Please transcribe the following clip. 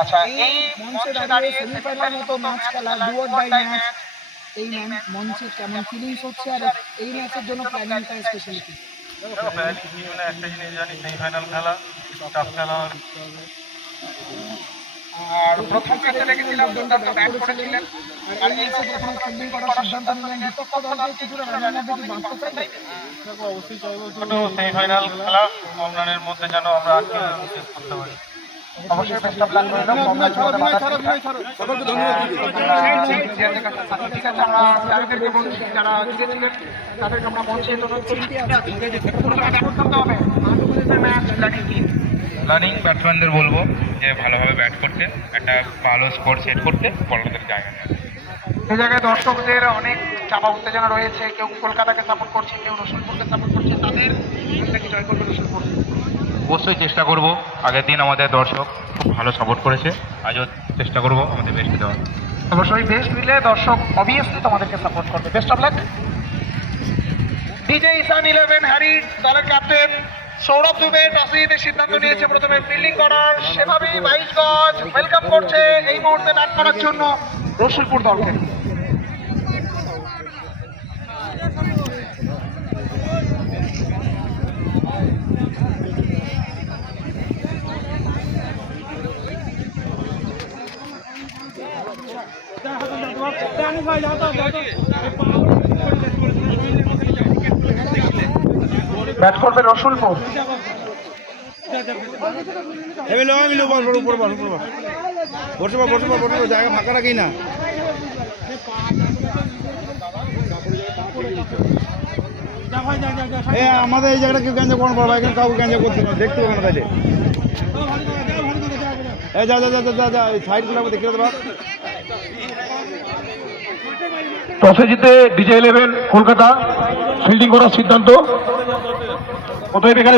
আচ্ছা, এই মঞ্চে দাঁড়িয়ে সেমিফাইনালের মতো ম্যাচ খেলা, ডু অর ডাই ম্যাচ, এই মঞ্চে কেমন ফিলিংস হচ্ছে আর এই ম্যাচের জন্য প্ল্যানিংটা স্পেশালি কি? একটা জিনিস জানি, সেমিফাইনাল খেলা টাফ খেলা। আর প্রথম ম্যাচে দেখেছিলাম দুর্দান্ত ব্যাট করেছিলেন, আর এই ম্যাচে যখন ফিল্ডিং করার সিদ্ধান্ত নিলেন, বিপক্ষ দলকে কিছুটা রানের মধ্যে কি বাঁচতে চাইবেন? অবশ্যই চাইবো সেমিফাইনাল খেলা কম রানের মধ্যে যেন আমরা আজকে শেষ করতে পারি। অবশ্যই বেস্ট অফ লাক রইল। সকলকে ধন্যবাদ। ঠিক আছে, আমরা প্লেয়ারদেরকে বলছি যারা জিতেছিলেন তাদেরকে আমরা মঞ্চে অনুরোধ করছি। প্ল্যানিং ব্যাটসম্যানদের বলবো যে ভালোভাবে ব্যাট করতে, একটা ভালো স্কোর সেট করতে, বলারদের জায়গা নেয়। এই জায়গায় দর্শকদের অনেক চাপা উত্তেজনা রয়েছে, কেউ কলকাতাকে সাপোর্ট করছে, কেউ রসুলপুরকে সাপোর্ট করছে, তাদের কি জয় করবে রসুলপুর? অবশ্যই চেষ্টা করব। আগের দিন আমাদের দর্শক খুব ভালো সাপোর্ট করেছে, আজও চেষ্টা করব আমাদের বেস্ট দেওয়ার। অবশ্যই বেস্ট দিলে দর্শক অবভিয়াসলি তোমাদেরকে সাপোর্ট করবে। Best of luck. DJ Ishan 11 Harry দলের ক্যাপ্টেন সৌরভ দুবে টস জিতে সিদ্ধান্ত নিয়েছে প্রথমে ফিল্ডিং করার, সেভাবেই 22 গজ ওয়েলকাম করছে এই মুহূর্তে ব্যাট করার জন্য রসুলপুর দলকে। ব্যাট করবে রসুলপুর। জায়গা ফাঁকা রাখি না। আমাদের এই জায়গাটা কেউ গ্যাঞ্জা করতে পারবো, এখানে কাউকে গ্যাঞ্জা করতে না, দেখতে হবে না তাইলে। যা যা যা যা যা সাইডগুলো দেখে দেবো। টসে জিতে ডিজে 11 কলকাতা ফিল্ডিং করার সিদ্ধান্ত। প্রথমে এখানে